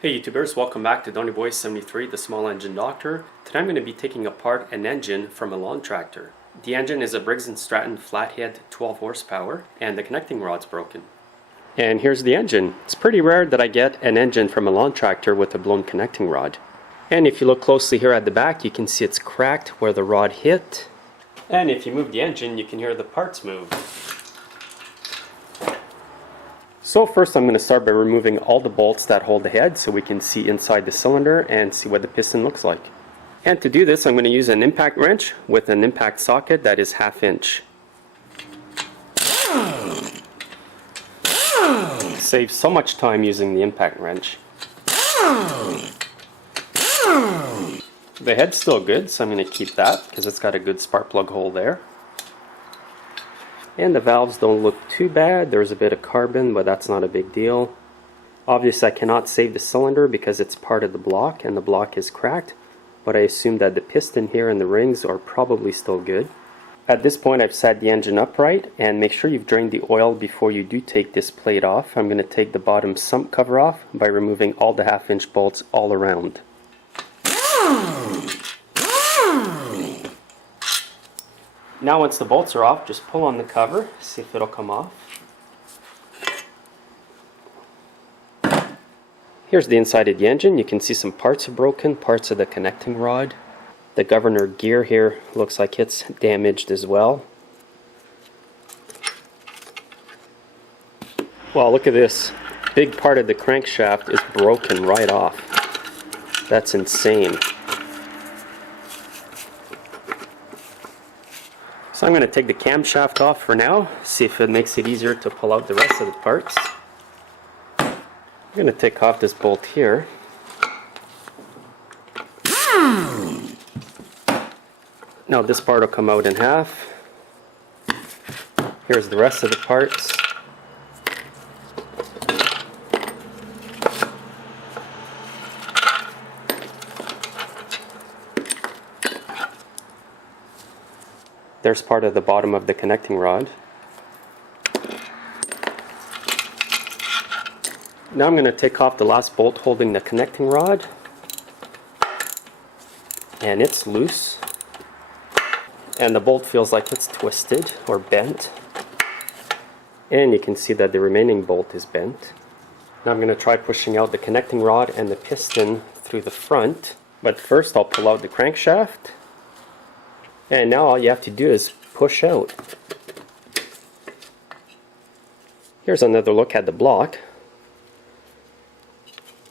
Hey YouTubers, welcome back to Donnyboy73, the small engine doctor. Today I'm going to be taking apart an engine from a lawn tractor. The engine is a Briggs Stratton flathead 12 horsepower and the connecting rod's broken. And here's the engine. It's pretty rare that I get an engine from a lawn tractor with a blown connecting rod. And if you look closely here at the back, you can see it's cracked where the rod hit. And if you move the engine, you can hear the parts move. So first I'm going to start by removing all the bolts that hold the head so we can see inside the cylinder and see what the piston looks like. And to do this I'm going to use an impact wrench with an impact socket that is 1/2 inch. Saves so much time using the impact wrench. The head's still good, so I'm going to keep that because it's got a good spark plug hole there. And the valves don't look too bad. There's a bit of carbon, but that's not a big deal. Obviously I cannot save the cylinder because it's part of the block and the block is cracked, but I assume that the piston here and the rings are probably still good. At this point I've set the engine upright, and make sure you've drained the oil before you do take this plate off. I'm going to take the bottom sump cover off by removing all the 1/2 inch bolts all around. Now once the bolts are off, just pull on the cover, see if it'll come off. Here's the inside of the engine. You can see some parts are broken, parts of the connecting rod. The governor gear here looks like it's damaged as well. Wow, look at this. Big part of the crankshaft is broken right off. That's insane. So I'm going to take the camshaft off for now, see if it makes it easier to pull out the rest of the parts. I'm going to take off this bolt here. Now this part will come out in half. Here's the rest of the parts. There's part of the bottom of the connecting rod. Now I'm going to take off the last bolt holding the connecting rod. And it's loose. And the bolt feels like it's twisted or bent. And you can see that the remaining bolt is bent. Now I'm going to try pushing out the connecting rod and the piston through the front. But first I'll pull out the crankshaft. And now all you have to do is push out. Here's another look at the block.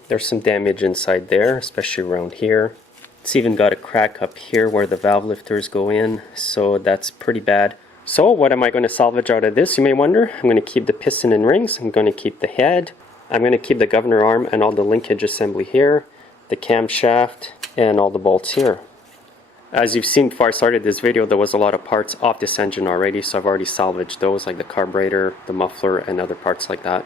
There's some damage inside there, especially around here. It's even got a crack up here where the valve lifters go in, so that's pretty bad. So what am I going to salvage out of this, you may wonder? I'm going to keep the piston and rings, I'm going to keep the head, I'm going to keep the governor arm and all the linkage assembly here, the camshaft, and all the bolts here. As you've seen before I started this video, there was a lot of parts off this engine already, so I've already salvaged those, like the carburetor, the muffler, and other parts like that.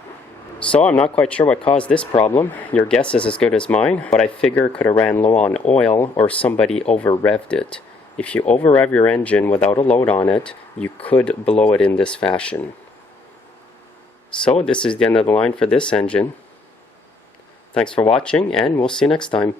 So I'm not quite sure what caused this problem. Your guess is as good as mine, but I figure it could have ran low on oil or somebody over-revved it. If you over-rev your engine without a load on it, you could blow it in this fashion. So this is the end of the line for this engine. Thanks for watching, and we'll see you next time.